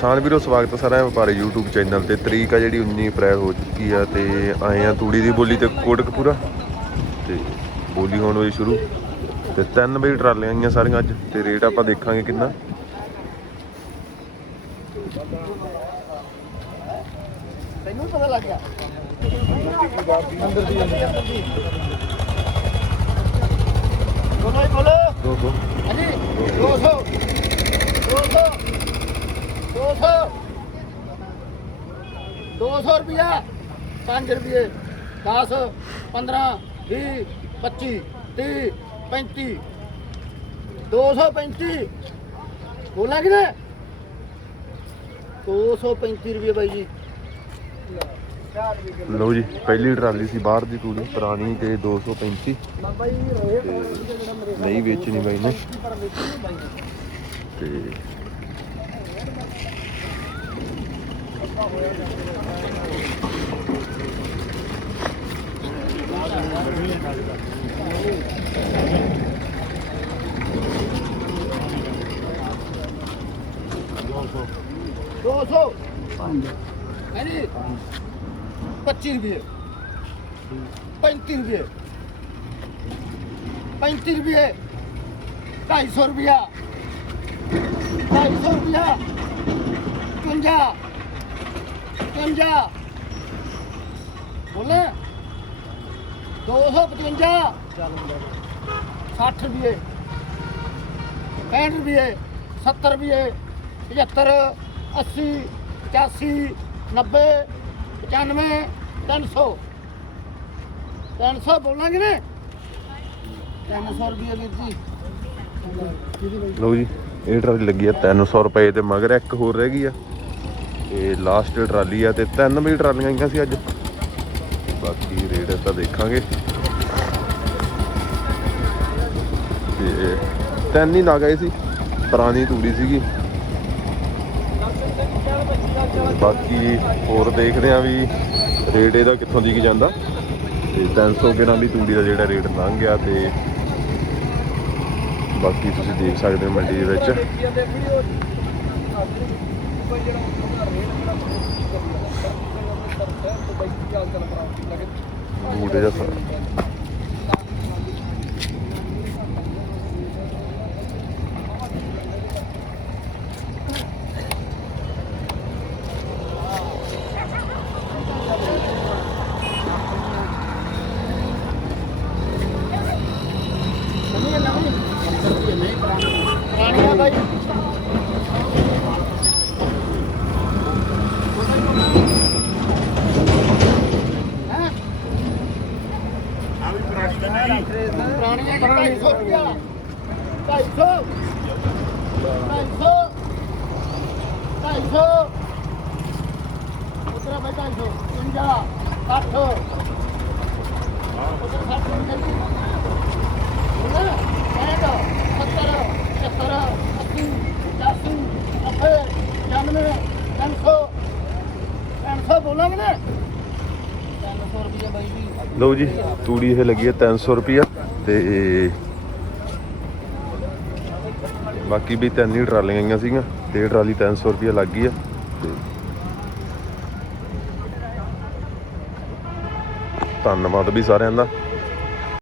ਕਿਸਾਨ ਵੀਰੋ, ਸਵਾਗਤ ਹੈ ਸਾਰਿਆਂ ਵਪਾਰੀ YouTube ਚੈਨਲ ਤੇ। ਤਰੀਕ ਆ ਜਿਹੜੀ 19 ਅਪ੍ਰੈਲ ਹੋ ਚੁੱਕੀ ਆ ਤੇ ਆਏ ਆ ਤੂੜੀ ਦੀ ਬੋਲੀ ਤੇ ਕੋਟਕਪੂਰਾ। ਤੇ ਬੋਲੀ ਹੋਣ ਹੋਈ ਸ਼ੁਰੂ। ਤੇ ਤਿੰਨ ਵਜੇ ਟਰਾਲੀਆਂ ਆਈਆਂ ਸਾਰੀਆਂ ਅੱਜ, ਤੇ ਰੇਟ ਆਪਾਂ ਦੇਖਾਂਗੇ ਕਿੰਨਾ। ਤੈਨੂੰ ਪਤਾ ਲੱਗ ਗਿਆ। ਬੋਲੋ ਜੀ, ਬੋਲੋ ਦੋ ਦੋ ਹਾਂਜੀ 200 200 200 200 ਰੁਪਿਆ 5 ਰੁਪਏ 10 15 20 25 30 35 235 ਬੋਲਾਂ ਕਿ ਨਾ 235 ਰੁਪਏ ਬਾਈ ਜੀ। ਲਓ ਜੀ, ਪਹਿਲੀ ਟਰਾਲੀ ਸੀ ਬਾਹਰ ਦੀ ਤੂੜੀ, ਪੁਰਾਣੀ ਤੇ 235 ਬਾਬਾ ਜੀ ਨਹੀਂ ਵੇਚਣੀ ਬਾਈ ਨੇ। ਤੇ ਦੋ ਸੌ ਹੈ ਜੀ 25 ਰੁਪਏ 35 ਰੁਪਏ 35 ਰੁਪਏ 250 ਰੁਪਿਆ 250 ਰੁਪਿਆ 50 50 ਬੋਲੇ? 255 60 ਰੁਪਏ। 65 ਰੁਪਏ। 70 ਰੁਪਏ। 75 80 85 90 95 300 300 ਬੋਲਾਂਗੇ ਨੇ 300 ਰੁਪਏ ਵੀਰ ਜੀ। ਲਓ ਜੀ, ਇਹ ਟਰਾਲੀ ਲੱਗੀ ਆ 300 ਰੁਪਏ ਤੇ ਮਗਰ, ਇੱਕ ਹੋਰ ਰਹਿ ਗਈ ਆ। ਤੇ ਲਾਸਟ ਟਰਾਲੀ ਆ ਤੇ ਤਿੰਨ ਵੀ ਟਰਾਲੀਆਂ ਆਈਆਂ ਸੀ ਅੱਜ। ਬਾਕੀ ਰੇਟ ਤਾਂ ਦੇਖਾਂਗੇ। ਤੇ ਤਿੰਨ ਹੀ ਨਾ ਗਏ ਸੀ, ਪੁਰਾਣੀ ਤੂੜੀ ਸੀਗੀ। ਤੇ ਬਾਕੀ ਹੋਰ ਦੇਖਦੇ ਆ ਵੀ ਰੇਟ ਇਹਦਾ ਕਿੱਥੋਂ ਦੀ ਕੀ ਜਾਂਦਾ। ਤੇ 300 ਗ੍ਰਾਮ ਦੀ ਤੂੜੀ ਦਾ ਜਿਹੜਾ ਰੇਟ ਲੰਘ ਗਿਆ ਤੇ ਬਾਕੀ ਤੁਸੀਂ ਦੇਖ ਸਕਦੇ ਹੋ ਮੰਡੀ ਦੇ ਵਿੱਚ। ਬੂਟ ਜਿਹਾ ਸਾਰਾ ਪੁਰਾਣੀਆਂ 250 ਰੁਪਿਆ 250 250 250 ਉਤਰਾ ਬਾਈ 250 50 60 ਉਤਰਾ 60 ਰੁਪਏ ਜੀ ਬੋਲੇ 60 70 75 80 90 95 300 300 ਬੋਲਾਂਗੇ ਨਾ 300 ਰੁਪਏ ਬਾਈ ਜੀ ਲਓ ਜੀ, ਤੂੜੀ ਇਹ ਲੱਗੀ ਹੈ 300 ਰੁਪਿਆ ਤੇ ਬਾਕੀ ਵੀ ਤਿੰਨ ਹੀ ਟਰਾਲੀਆਂ ਆਈਆਂ ਸੀਗੀਆਂ ਤੇ ਇਹ ਟਰਾਲੀ 300 ਰੁਪਿਆ ਲੱਗ ਗਈ ਆ ਤੇ ਧੰਨਵਾਦ ਵੀ ਸਾਰਿਆਂ ਦਾ।